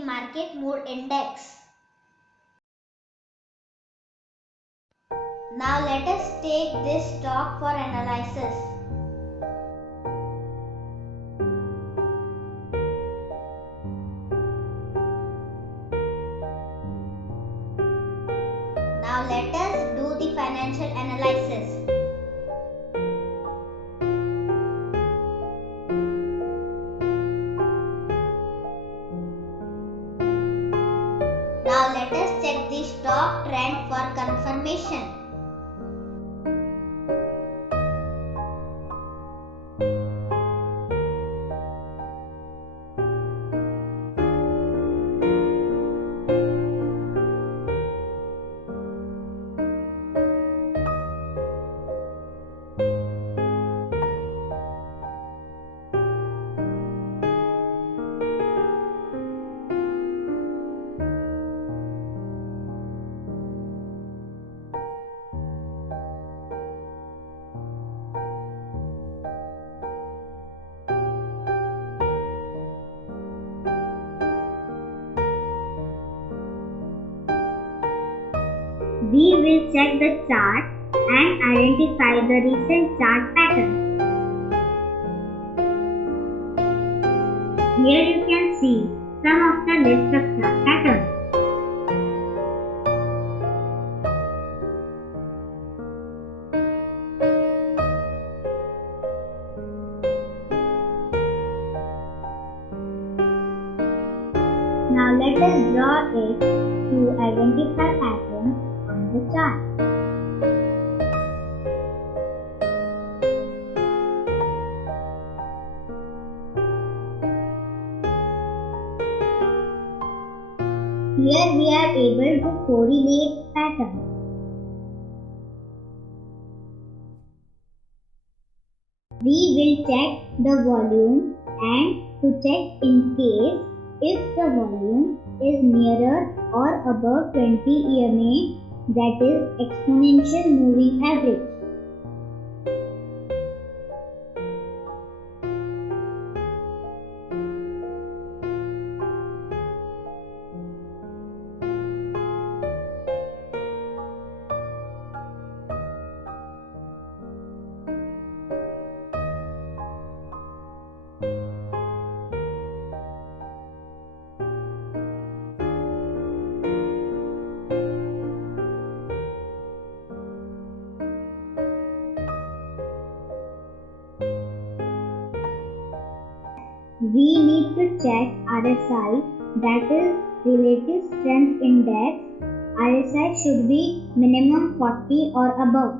the market mood index. Now let us take this stock for analysis. Now let us do the financial analysis. Now let us check the stock trend for confirmation. We will check the chart and identify the recent chart pattern. Here you can see some of the list of chart patterns. Now let us draw it to identify patterns on the chart. Here we are able to correlate patterns. We will check the volume and to check in case if the volume is nearer or above 20 EMA, that is exponential moving average. We need to check RSI, that is Relative Strength Index. RSI should be minimum 40 or above.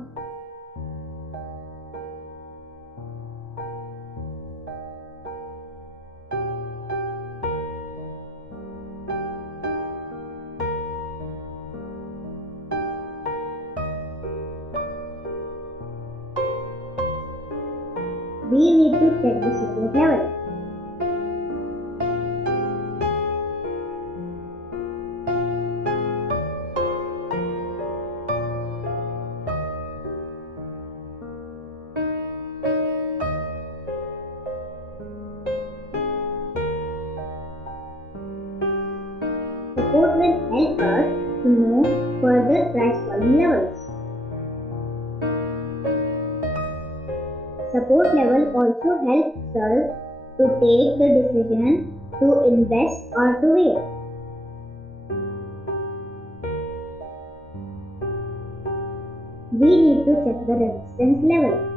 We need to check the support level. Support will help us to know further price falling levels. Support level also helps us to take the decision to invest or to wait. We need to check the resistance level.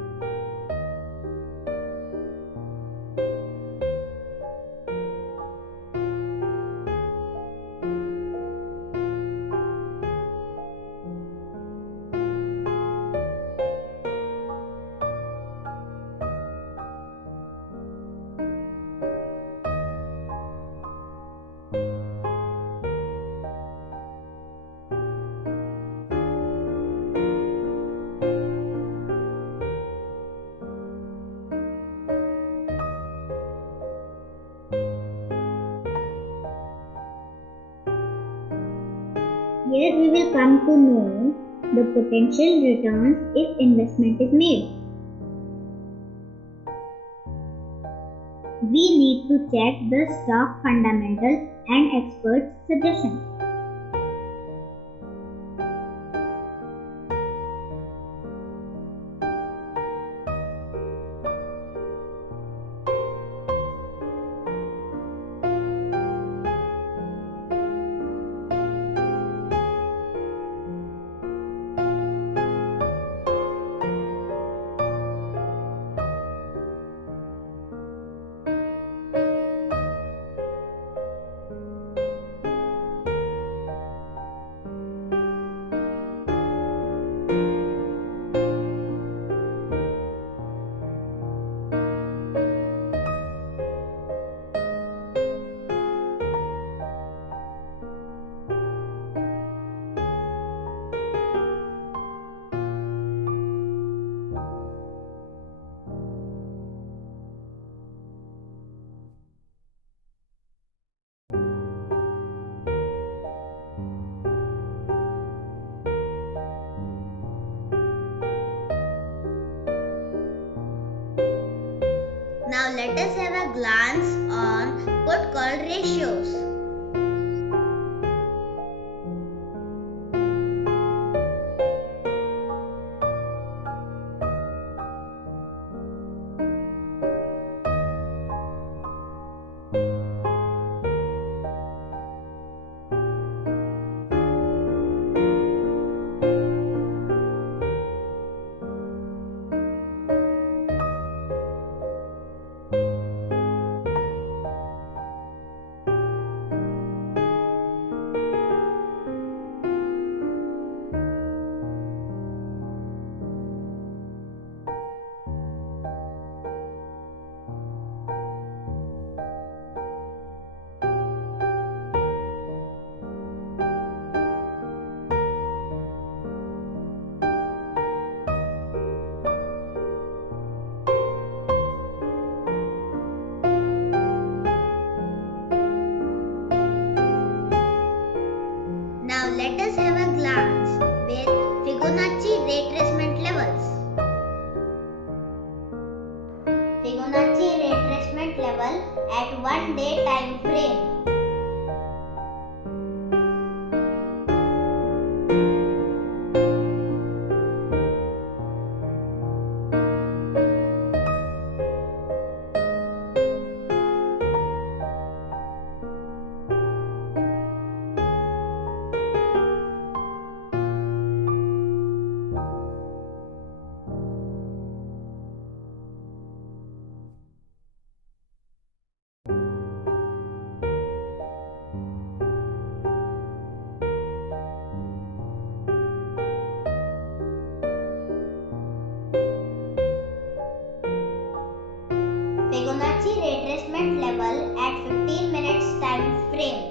Here we will come to know the potential returns if investment is made. We need to check the stock fundamentals and expert suggestions. Now let us have a glance on code called ratios. Now let us have a glance with Fibonacci retracement levels. Fibonacci retracement level at 1 day time frame. Fibonacci retracement level at 15 minutes time frame.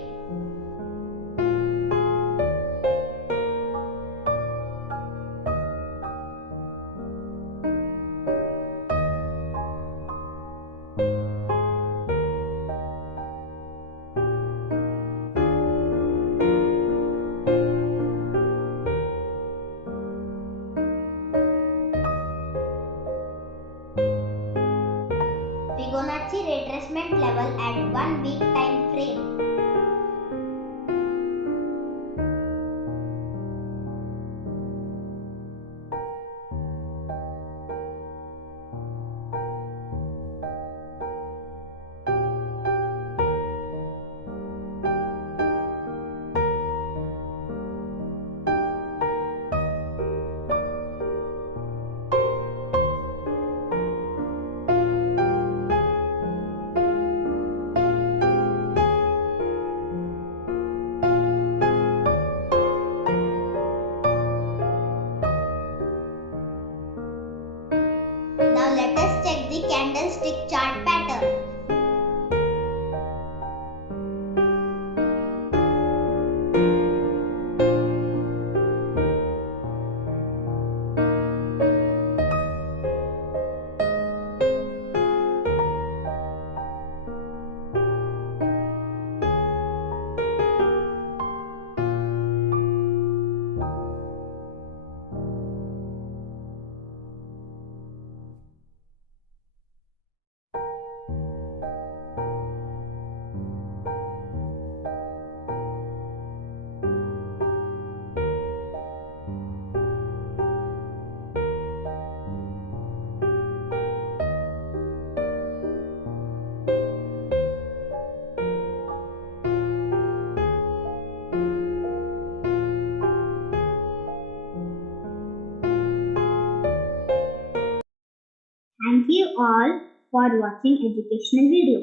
Fibonacci retracement level at 1 week time frame. Now let us check the candlestick chart pattern. all for watching educational video.